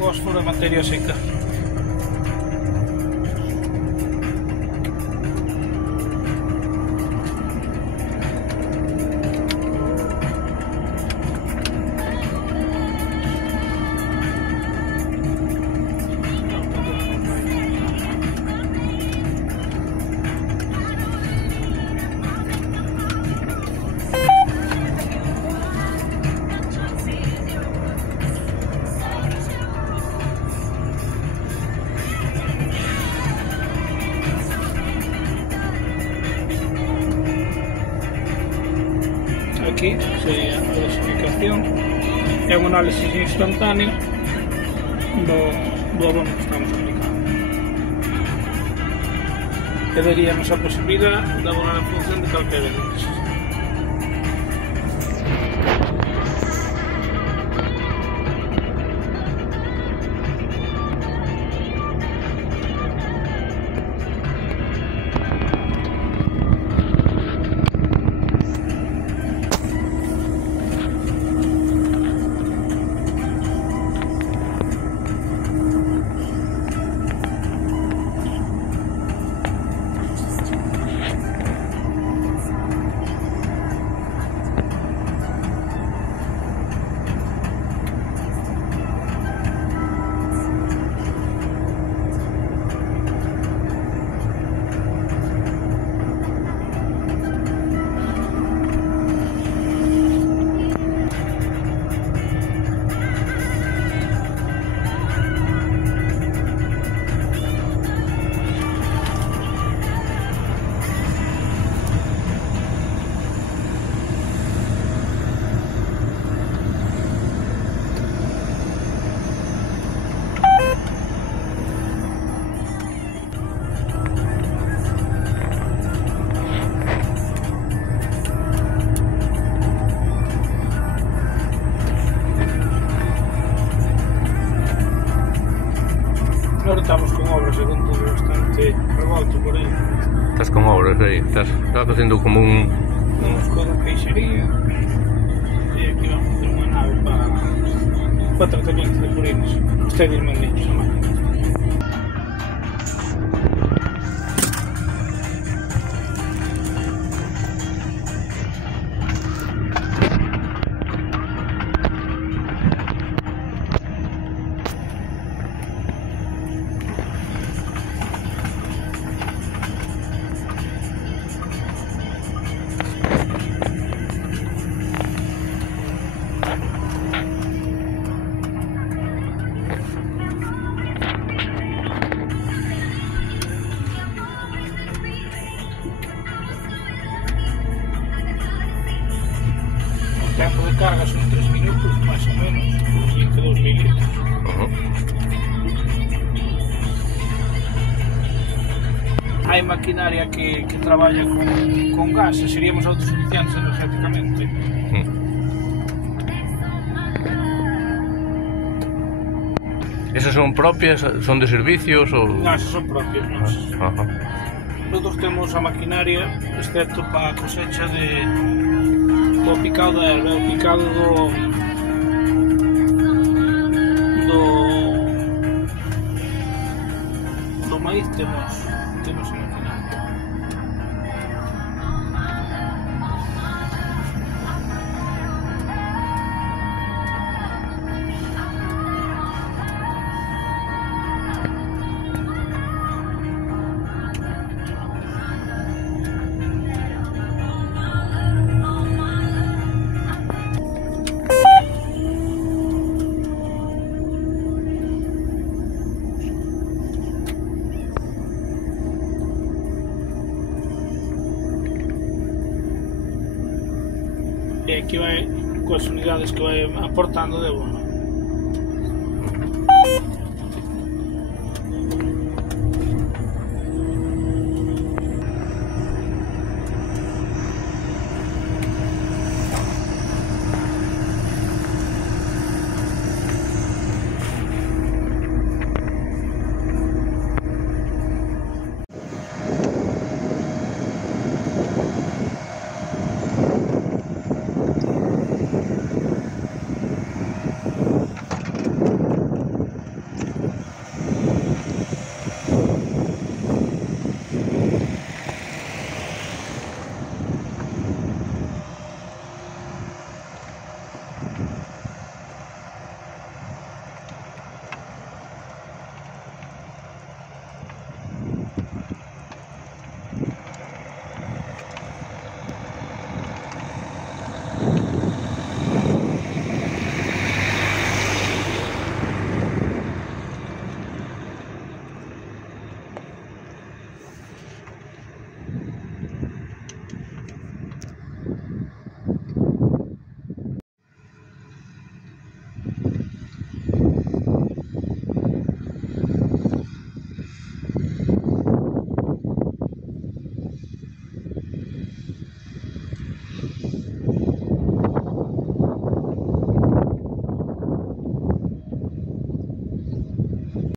fósforo e materia seca. Aquí sería a clasificación, é un análisis instantáneo do abono que estamos aplicando. E daríamos a posibilidad de abonar en función de calquera deles. Ahora estamos con obras, según todo bastante revolto por aí. Estás con obras aí, estás facendo como un... Vamos con a peixería e aquí vamos a ter unha nave para tratamento de purines. Este é de irmandiños a máquina. O tempo de carga son 3 minutos, máis ou menos, 22 mililitros. Hai maquinaria que traballa con gas e seríamos autosuficientes energéticamente. Esas son propias, son de servicios ou...? Non, esas son propias, non. Nosotros temos a maquinaria, excepto para a cosecha do picado da erva, o picado do maíz temos a maquinaria. E aquí vai coas unidades que vai aportando de abono.